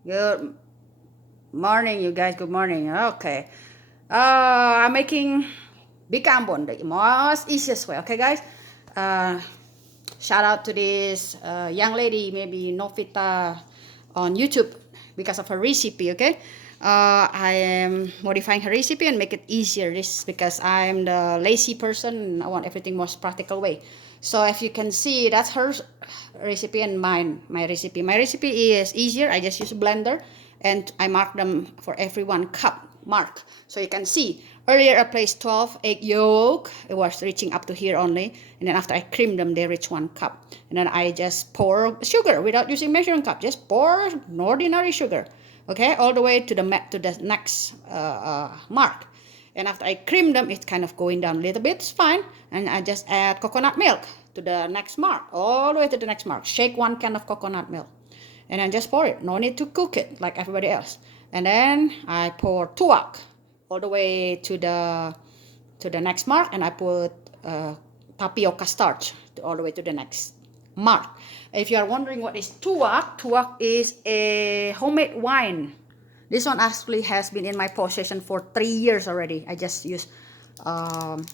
Good morning, you guys. Good morning. Okay. I'm making Bika Ambon, the most easiest way. Okay, guys. Uh, Shout out to this young lady, maybe Novita, on YouTube because of her recipe. Okay. I am modifying her recipe and make it easier. This because I'm the lazy person. I want everything most practical way. So if you can see, that's her recipe and mine. My recipe. My recipe is easier. I just use a blender and I mark them for every 1 cup mark. So you can see earlier I placed 12 egg yolk. It was reaching up to here only. And then after I cream them, they reach 1 cup. And then I just pour sugar without using measuring cup. Just pour ordinary sugar. Okay, all the way to the next mark. And after I cream them, it's kind of going down a little bit. It's fine. And I just add coconut milk to the next mark, all the way to the next mark. Shake 1 can of coconut milk. And then just pour it. No need to cook it like everybody else. And then I pour tuak all the way to the next mark, and I put tapioca starch all the way to the next mark. If you are wondering what is tuak, tuak is a homemade wine. This one actually has been in my possession for 3 years already. I just use um,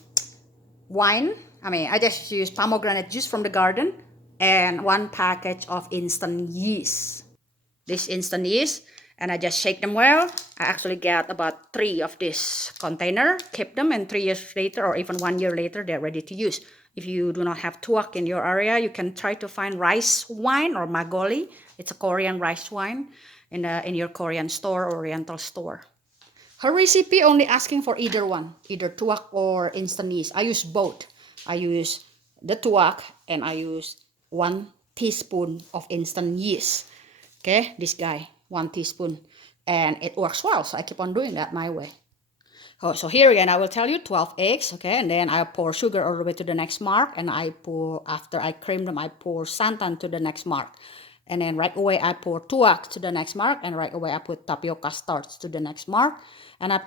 wine. I just use pomegranate juice from the garden and 1 package of instant yeast. This instant yeast, and I just shake them well. I actually get about 3 of this container, keep them, and 3 years later or even 1 year later, they're ready to use. If you do not have tuak in your area, you can try to find rice wine or magoli. It's a Korean rice wine in your Korean store or Oriental store. Her recipe only asking for either one, either tuak or instant yeast. I use both. I use the tuak and I use 1 teaspoon of instant yeast. Okay, this guy, 1 teaspoon. And it works well, so I keep on doing that my way. So here again, I will tell you 12 eggs, okay, and then I pour sugar all the way to the next mark, and after I cream them, I pour santan to the next mark. And then right away, I pour tuak to the next mark, and right away, I put tapioca starch to the next mark. And I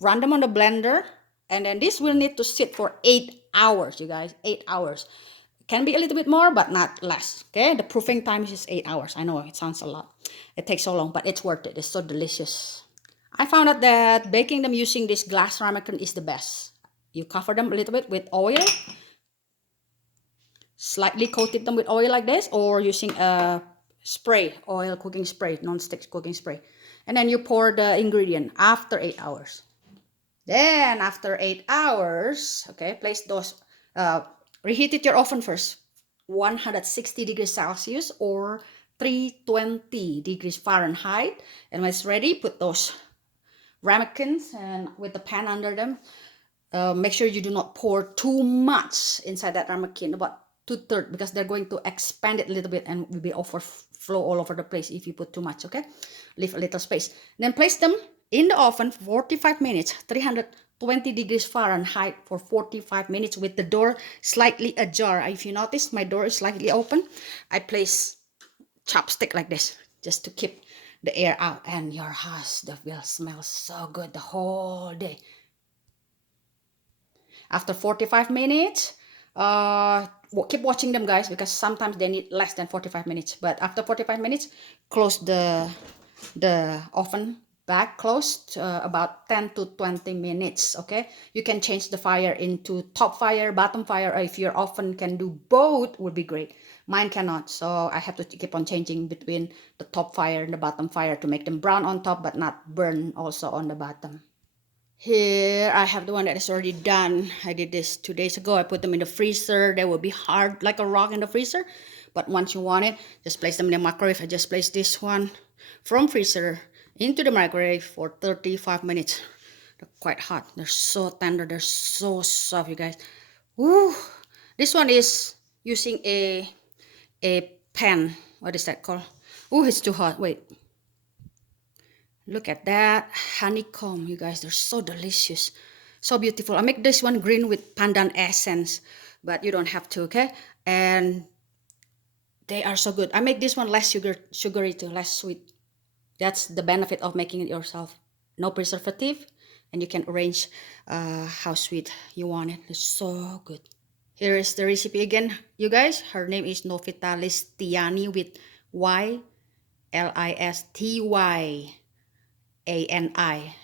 run them on the blender, and then this will need to sit for 8 hours, you guys, 8 hours. Can be a little bit more, but not less. Okay, the proofing time is 8 hours. I know it sounds a lot. It takes so long, but it's worth it. It's so delicious. I found out that baking them using this glass ramekin is the best. You cover them a little bit with oil, slightly coated them with oil like this, or using a spray, oil cooking spray, non-stick cooking spray. And then you pour the ingredient after 8 hours. Then after 8 hours, okay, place those, reheat it your oven first, 160 degrees Celsius or 320 degrees Fahrenheit. And when it's ready, put those ramekins and with the pan under them. Make sure you do not pour too much inside that ramekin, about 2/3, because they're going to expand it a little bit and will be overflow all over the place if you put too much. Okay, leave a little space. Then place them in the oven for 45 minutes, 320 degrees Fahrenheit for 45 minutes with the door slightly ajar. If you notice, my door is slightly open. I place chopstick like this just to keep the air out, and your house will smell so good the whole day. After 45 minutes, keep watching them, guys, because sometimes they need less than 45 minutes. But after 45 minutes, close the oven back closed, about 10 to 20 minutes. Okay, you can change the fire into top fire, bottom fire, or if your oven can do both, would be great. Mine cannot, so I have to keep on changing between the top fire and the bottom fire to make them brown on top but not burn also on the bottom. Here I have the one that is already done. I did this 2 days ago. I put them in the freezer. They will be hard like a rock in the freezer. But once you want it, just place them in the microwave. I just placed this one from freezer into the microwave for 35 minutes. They're quite hot. They're so tender. They're so soft, you guys. Woo! This one is using a pan. What is that called? Oh, it's too hot. Wait. Look at that honeycomb, you guys. They're so delicious, so beautiful. I make this one green with pandan essence, but you don't have to, okay? And they are so good. I make this one less sugary too, less sweet. That's the benefit of making it yourself. No preservative, and you can arrange how sweet you want it. It's so good. Here is the recipe again, you guys. Her name is Novita Listiani with Y ListyanI,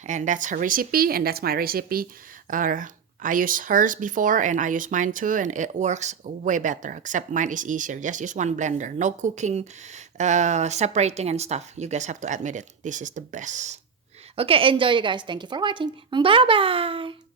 and that's her recipe, and that's my recipe. I used hers before, and I use mine too, and it works way better. Except mine is easier. Just use one blender, no cooking, separating and stuff. You guys have to admit it. This is the best. Okay, enjoy, you guys. Thank you for watching. Bye bye.